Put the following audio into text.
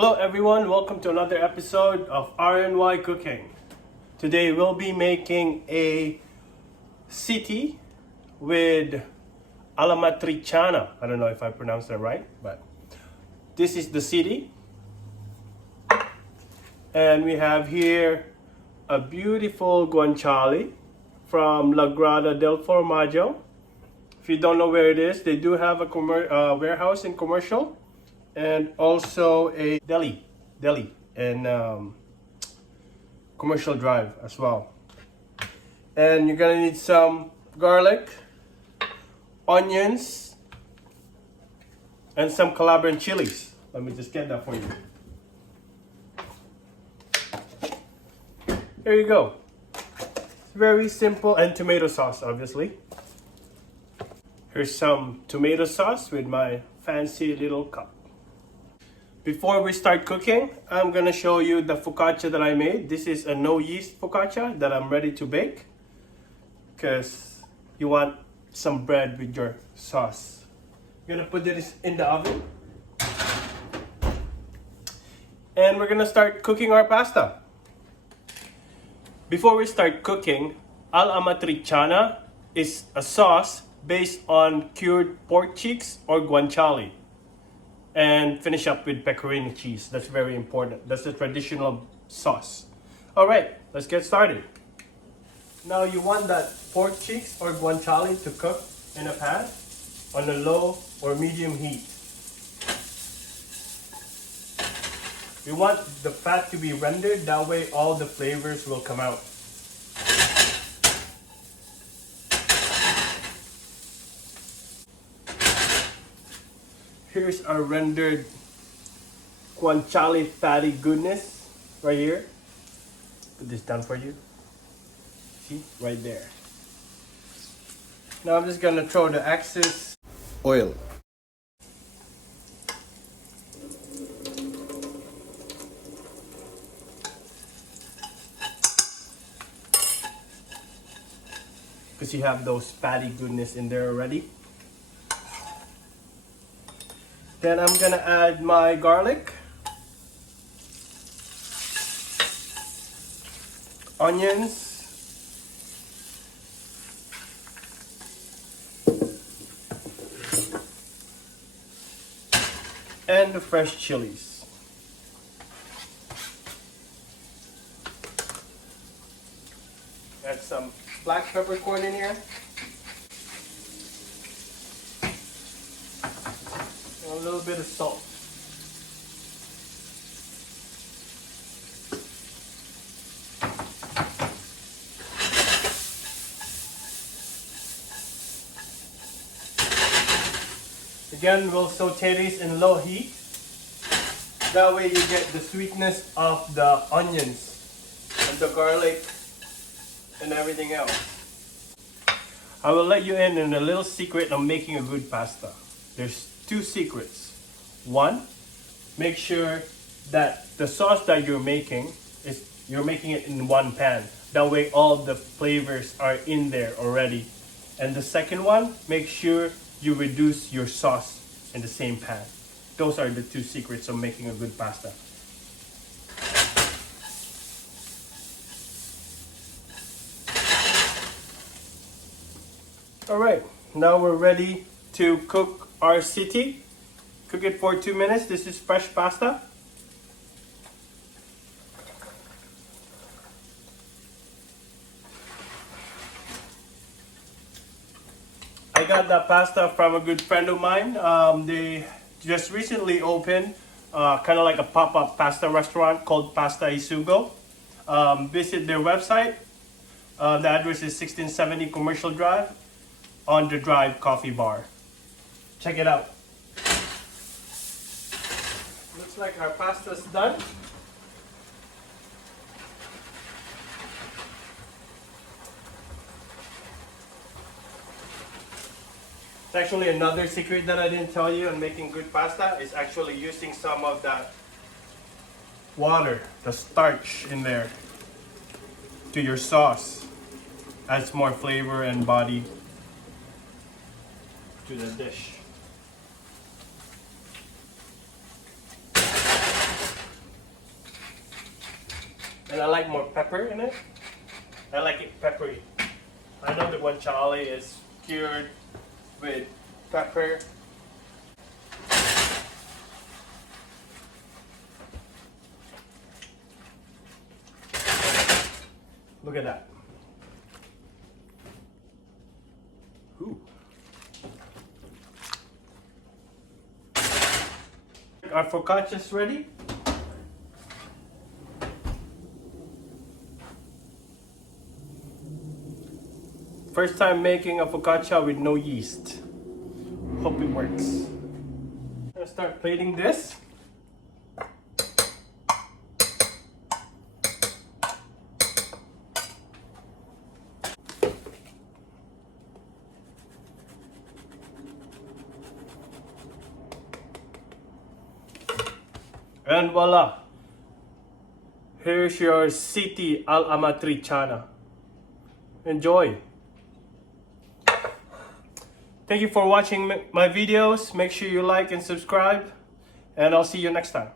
Hello everyone, welcome to another episode of RNY Cooking. Today we'll be making a Ziti with Amatriciana. I don't know if I pronounced that right, but this is the Ziti. And we have here a beautiful guanciale from La Grotta Del Formaggio. If you don't know where it is, they do have a warehouse in Commercial and also a deli and Commercial Drive as well. And you're gonna need some garlic, onions, and some Calabrian chilies. Let me just get that for you. Here you go. It's very simple, and tomato sauce, obviously. Here's some tomato sauce with my fancy little cup. Before we start cooking, I'm gonna show you the focaccia that I made. This is a no yeast focaccia that I'm ready to bake because you want some bread with your sauce. You're gonna put this in the oven and we're gonna start cooking our pasta. Before we start cooking, Amatriciana is a sauce based on cured pork cheeks or guanciale. And finish up with pecorino cheese. That's very important. That's the traditional sauce. All right, let's get started. Now you want that pork cheeks or guanciale to cook in a pan on a low or medium heat. You want the fat to be rendered, that way all the flavors will come out. Here's our rendered guanciale fatty goodness right here. Put this down for you. See, right there. Now I'm just gonna throw the excess oil. Because you have those fatty goodness in there already. Then I'm gonna add my garlic, onions, and the fresh chilies. Add some black peppercorn in here. A little bit of salt. Again, we'll saute these in low heat. That way you get the sweetness of the onions and the garlic and everything else. I will let you in a little secret of making a good pasta. There's two secrets. One, make sure that the sauce that you're making it in one pan. That way all the flavors are in there already. And the second one, make sure you reduce your sauce in the same pan. Those are the two secrets of making a good pasta. All right, now we're ready to cook our Ziti. Cook it for 2 minutes. This is fresh pasta. I got that pasta from a good friend of mine. They just recently opened kind of like a pop-up pasta restaurant called pasta.e.sugo. Visit their website. The address is 1670 Commercial Drive on the Drive Coffee Bar. Check it out. Looks like our pasta's done. It's actually another secret that I didn't tell you on making good pasta is actually using some of that water, the starch in there, to your sauce. Adds more flavor and body to the dish. And I like more pepper in it. I like it peppery. I know the guanciale is cured with pepper. Look at that. Ooh. Our focaccia is ready. First time making a focaccia with no yeast. Hope it works. I'll start plating this. And voila! Here's your Ziti al Amatriciana. Enjoy! Thank you for watching my videos. Make sure you like and subscribe, and I'll see you next time.